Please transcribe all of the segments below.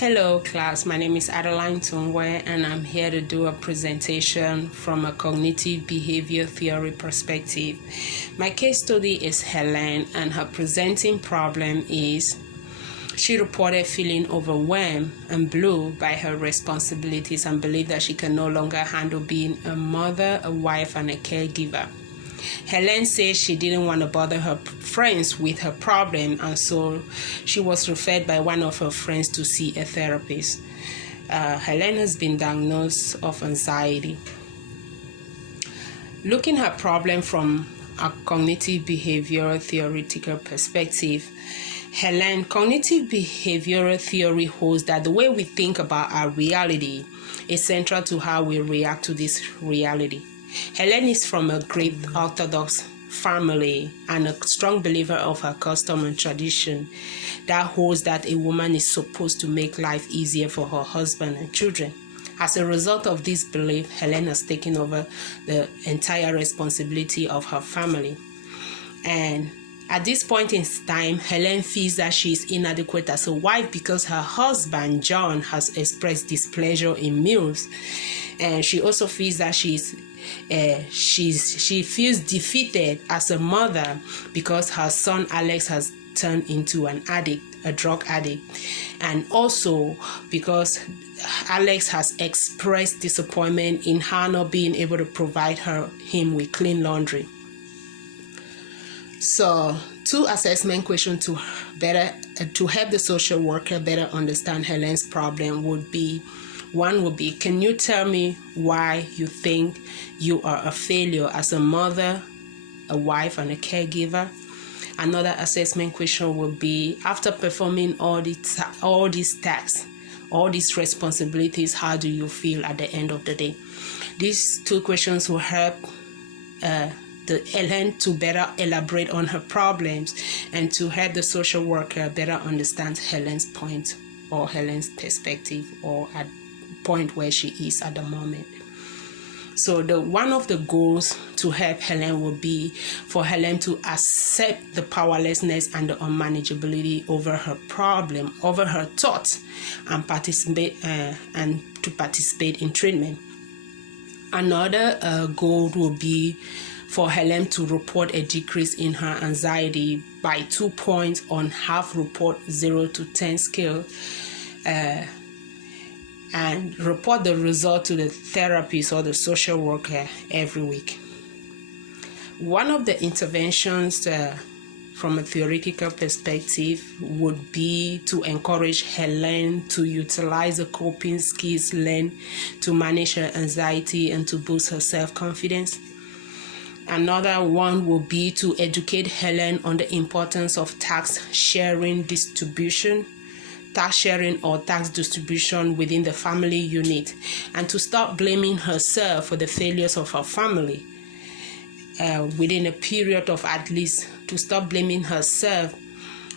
Hello class, my name is Adeline Tungwe and I'm here to do a presentation from a cognitive behavior theory perspective. My case study is Helen and her presenting problem is she reported feeling overwhelmed and blue by her responsibilities and believed that she can no longer handle being a mother, a wife, and a caregiver. Helen says she didn't want to bother her friends with her problem, and so she was referred by one of her friends to see a therapist. Helen has been diagnosed of anxiety. Looking at her problem from a cognitive behavioral theoretical perspective, cognitive behavioral theory holds that the way we think about our reality is central to how we react to this reality. Helen is from a Greek Orthodox family and a strong believer of her custom and tradition that holds that a woman is supposed to make life easier for her husband and children. As a result of this belief, Helen has taken over the entire responsibility of her family. And at this point in time, Helen feels that she is inadequate as a wife because her husband, John, has expressed displeasure in meals. And she also feels that she feels defeated as a mother because her son Alex has turned into a drug addict. And also because Alex has expressed disappointment in her not being able to provide him with clean laundry. So, two assessment questions to help the social worker better understand Helen's problem would be, one would be, can you tell me why you think you are a failure as a mother, a wife, and a caregiver? Another assessment question would be, after performing all these tasks, all these responsibilities, how do you feel at the end of the day? These two questions will help Helen to better elaborate on her problems and to help the social worker better understand Helen's point or Helen's perspective or at point where she is at the moment. So one of the goals to help Helen will be for Helen to accept the powerlessness and the unmanageability over her problem, over her thoughts, and participate in treatment. Another goal will be for Helen to report a decrease in her anxiety by 2 points on half report 0 to 10 scale, and report the result to the therapist or the social worker every week. One of the interventions from a theoretical perspective would be to encourage Helen to utilize the coping skills learned to manage her anxiety and to boost her self-confidence. Another one will be to educate Helen on the importance of task sharing or task distribution within the family unit, and to stop blaming herself for the failures of her family within a period of to stop blaming herself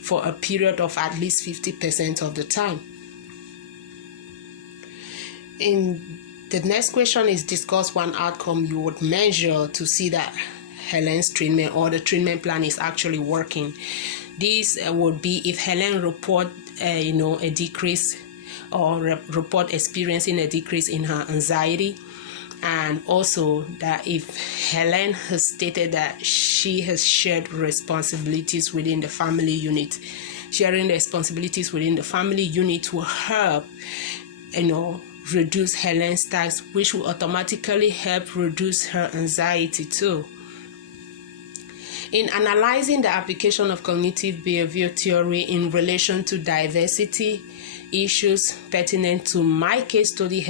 for a period of at least 50% of the time. The next question is, discuss one outcome you would measure to see that Helen's treatment or the treatment plan is actually working. This would be if Helen report a decrease or report experiencing a decrease in her anxiety, and also that if Helen has stated that she has shared responsibilities within the family unit. Sharing responsibilities within the family unit will help reduce Helen's tasks, which will automatically help reduce her anxiety too. In analyzing the application of cognitive behavior theory in relation to diversity issues pertinent to my case study,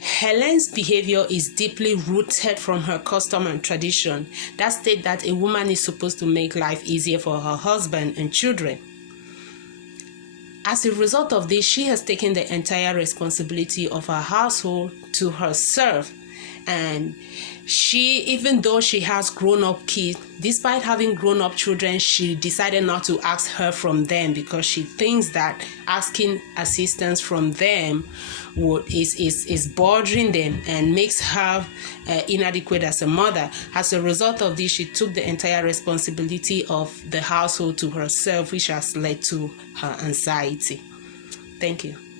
Helen's behavior is deeply rooted from her custom and tradition that state that a woman is supposed to make life easier for her husband and children. As a result of this, she has taken the entire responsibility of her household to herself. And even though she has grown-up kids, despite having grown-up children, she decided not to ask her from them because she thinks that asking assistance from them is bothering them and makes her inadequate as a mother. As a result of this, she took the entire responsibility of the household to herself, which has led to her anxiety. Thank you.